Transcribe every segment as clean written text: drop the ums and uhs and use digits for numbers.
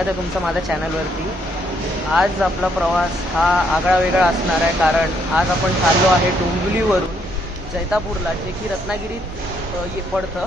स्वागत आहे तुमचं माझ्या चॅनलवरती। आज आपला प्रवास हा आगळा वेगळा असणार आहे, कारण आज आपण चाललो आहे डोंबिवलीवरून जैतापूरला, जे की रत्नागिरीत पडतं।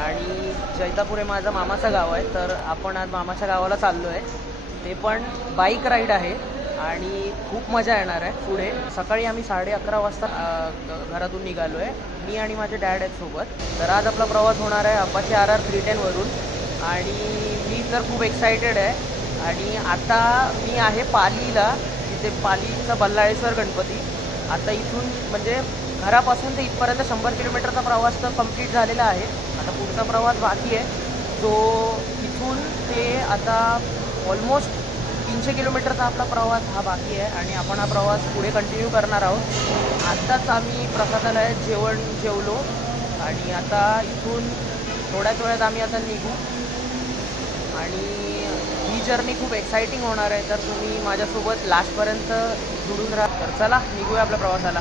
आणि जैतापूर हे माझं मामाचं गाव आहे, तर आपण आज मामाच्या गावाला चाललो आहे। ते पण बाईक राईड आहे आणि खूप मजा येणार आहे। पुढे सकाळी आम्ही 11:30 वाजता घरातून निघालो आहे, मी आणि माझे डॅड आहेत सोबत। तर आज आपला प्रवास होणार आहे अपाचे RR 310 वरून आणि मी तर खूप एक्सायटेड आहे। आणि आता मी आहे पालीला, तिथे पालीचा बल्लाळेश्वर गणपती। आता इथून म्हणजे घरापासून ते इथपर्यंत 100 किलोमीटरचा प्रवास तर कंप्लीट झालेला आहे। आता पुढचा प्रवास बाकी आहे, जो इथून ते आता ऑलमोस्ट 300 किलोमीटरचा आपला प्रवास हा बाकी आहे आणि आपण हा प्रवास पुढे कंटिन्यू करणार आहोत। आत्ताच आम्ही प्रसादालयात जेवलो आणि आता इथून थोड्याच वेळात आम्ही आता निघू आणि ही जर्नी खूप एक्साइटिंग होणार आहे। तर तुम्ही माझ्यासोबत लास्टपर्यंत जुळून राहा। तर चला निघूया आपल्या प्रवासाला।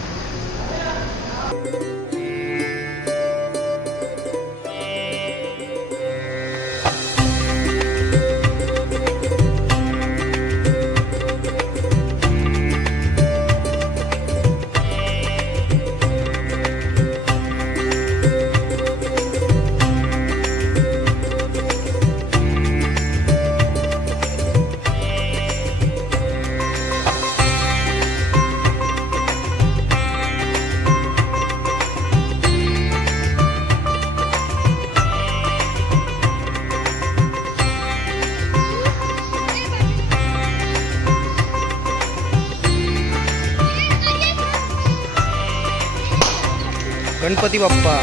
गणपती बाप्पा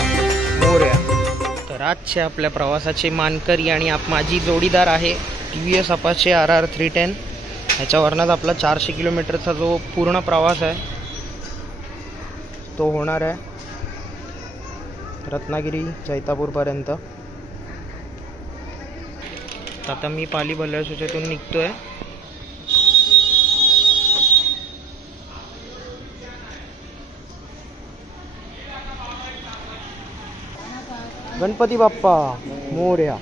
मोरया। तर आजच्या आपल्या प्रवासाचे मानकरी आणि माझी जोडीदार आहे TVS अपाचे RR 310। ह्याच्यावरनंच आपला 400 किलोमीटरचा जो पूर्ण प्रवास आहे तो होणार आहे रत्नागिरी जैतापूरपर्यंत। आता मी पाली बल्लाळेश्वरतून निघतोय। गणपती बाप्पा मोरया।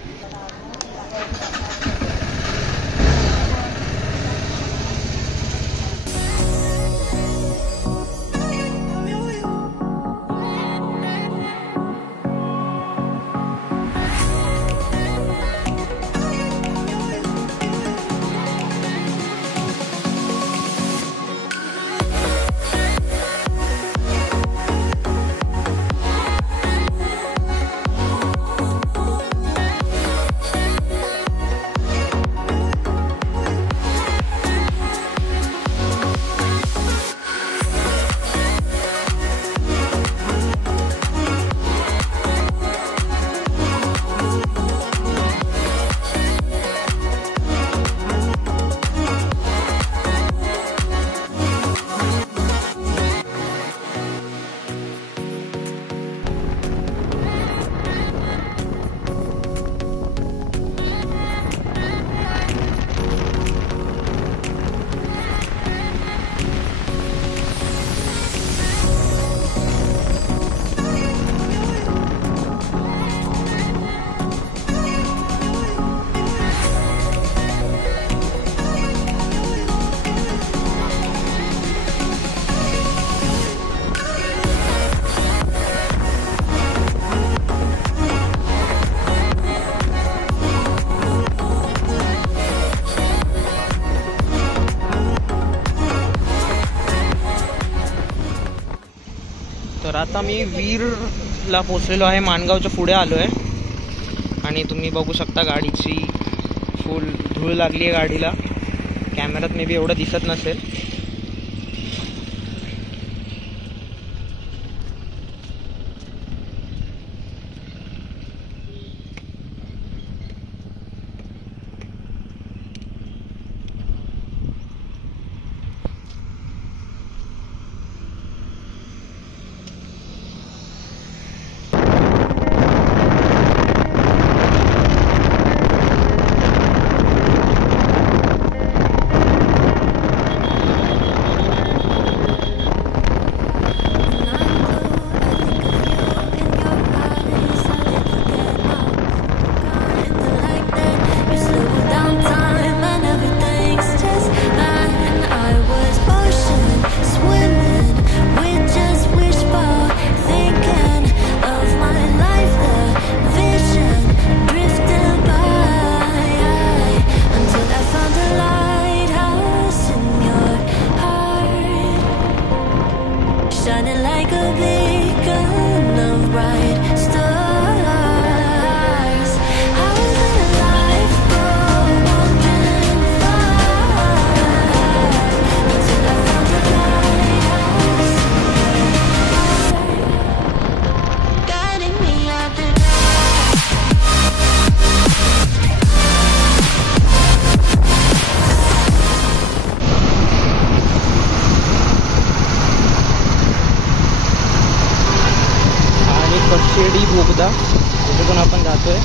तर आता मी वीरला पोचलेलो आहे, माणगावच्या पुढे आलो आहे आणि तुम्ही बघू शकता गाडीची फुल धूळ लागली आहे गाडीला। कॅमेऱ्यात मे बी एवढं दिसत नसेल। कशेडी बोगदा, त्याच्यातून आपण जातोय.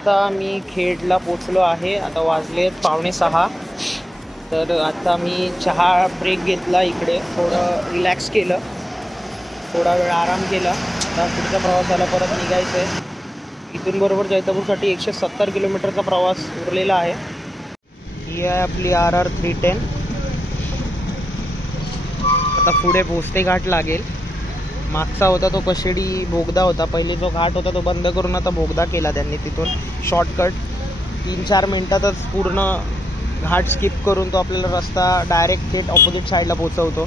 आता मी खेडला पोचलो आहे. आता वाजलेत 5:45. तर आता मी चहा ब्रेक घेतला, इकडे थोडं रिलॅक्स केलं, थोडा वेळ आराम केला. आता पुढच्या प्रवासाला परत निघायचं आहे. इथून बरोबर जैतापूरसाठी 170 किलोमीटरचा प्रवास उरलेला आहे. ही आहे आपली RR 310. आता पुढे भोसले घाट लागेल. मागचा होता तो कशेडी बोगदा होता, पहिले जो घाट होता तो बंद करून आता बोगदा केला त्यांनी. तिथून शॉर्टकट 3-4 मिनटातच पूर्ण घाट स्किप करून तो आपल्याला रस्ता डायरेक्ट थेट ऑपोजिट साईडला पोहोचवतो.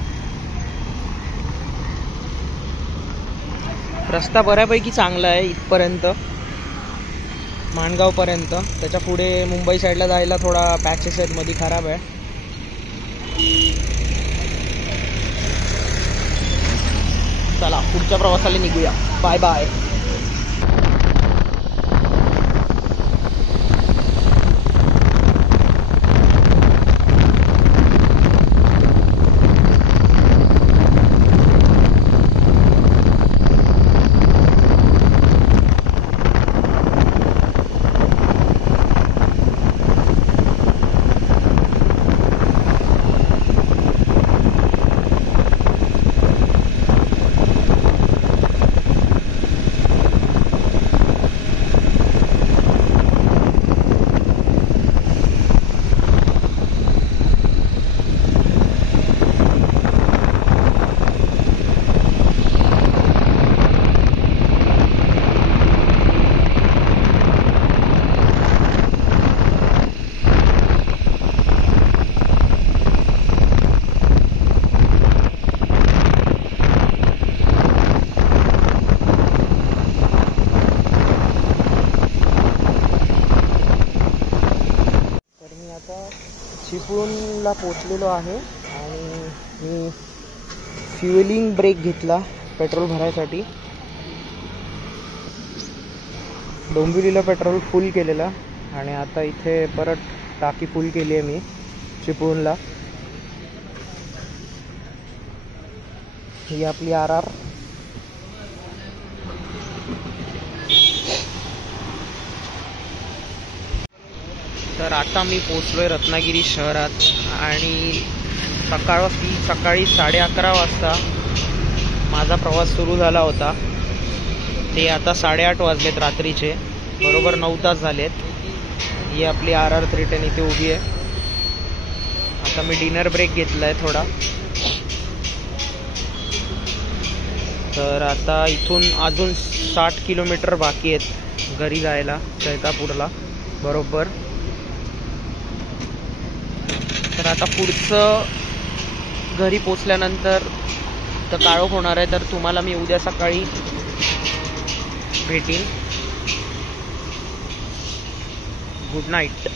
रस्ता बऱ्यापैकी चांगला आहे इथपर्यंत, माणगावपर्यंत. त्याच्या पुढे मुंबई साईडला जायला थोडा पॅचेस आहेत, मध्ये खराब आहे. चला पुढच्या प्रवासाला निघूया. Bye bye. चिपळूणला पोचलेलो आहे आणि मी फ्युएलिंग ब्रेक घेतला पेट्रोल भरायसाठी. डोंबिवलीला पेट्रोल फुल केलेला आणि आता इथे परत टाकी फुल केली आहे मी चिपळूणला. ही आपली RR. तर आता मी पोचलोय रत्नागिरी शहरात आणि सकाळी 11:30 वाजता माझा प्रवास सुरू झाला होता. ते आता 8:30 वाजलेत रात्रीचे, बरोबर 9 तास झालेत. ही आपली RR 310 इथे उभी आहे. आता मी डिनर ब्रेक घेतला आहे थोडा. तर आता इथून अजून 60 किलोमीटर बाकी आहेत घरी जायला, जैतापूरला बरोबर. तर आता पुढचं घरी पोचल्यानंतर तर काळोख होणार आहे, तर तुम्हाला मी उद्या सकाळी भेटीन. Good night.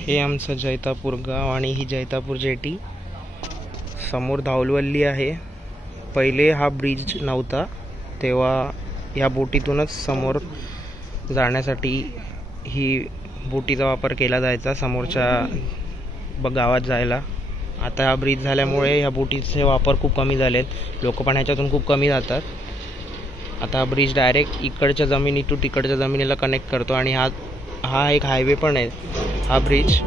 हे आमचं जैतापूर गाव आणि ही जैतापूर जेटी. समोर धावलवल्ली आहे. पहिले हा ब्रिज नव्हता, तेव्हा या बोटीतूनच समोर जाण्यासाठी ही बोटीचा वापर केला जायचा समोरच्या गावात जायला. आता हा ब्रिज झाल्यामुळे ह्या बोटीचे वापर खूप कमी झालेत. लोक पण ह्याच्यातून खूप कमी जातात. आता हा ब्रिज डायरेक्ट इकडच्या जमिनीतून तिकडच्या जमिनीला कनेक्ट करतो आणि हा एक हायवे पण आहे हा ब्रिज.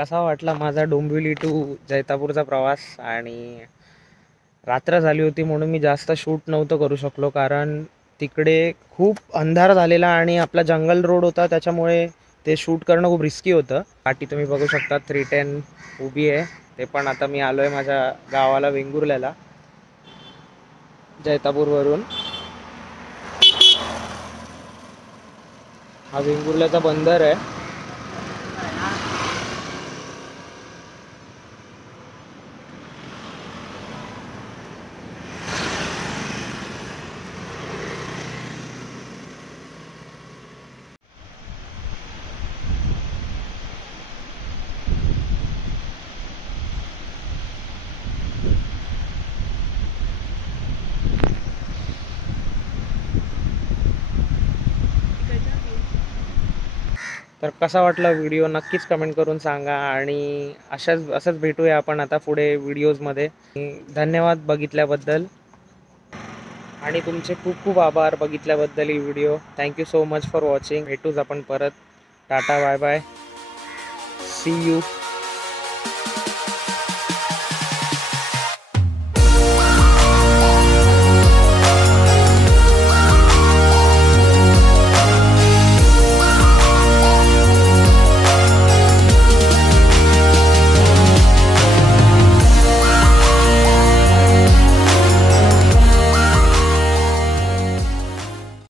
कसा वाटला माझा डोंबिवली टू जैतापूरचा प्रवास. आणि रात्र झाली होती म्हणून मी जास्त शूट नव्हतं करू शकलो, कारण तिकडे खूप अंधार झालेला आणि आपला जंगल रोड होता, त्याच्यामुळे ते शूट करणं खूप रिस्की होतं. पाठी तुम्ही बघू शकता 310 उभी आहे. ते पण आता मी आलो आहे माझ्या गावाला वेंगुर्ल्याला जैतापूरवरून. हा वेंगुर्ल्याचा बंदर आहे. तर कसा वाटला व्हिडिओ नक्कीच कमेंट करून सांगा. आणि असंच भेटूया आपण आता पुढे व्हिडिओजमध्ये. धन्यवाद बघितल्याबद्दल आणि तुमचे खूप खूप आभार बघितल्याबद्दल ही video. Thank you so much for watching. भेटूच आपण परत. Tata bye bye. See you.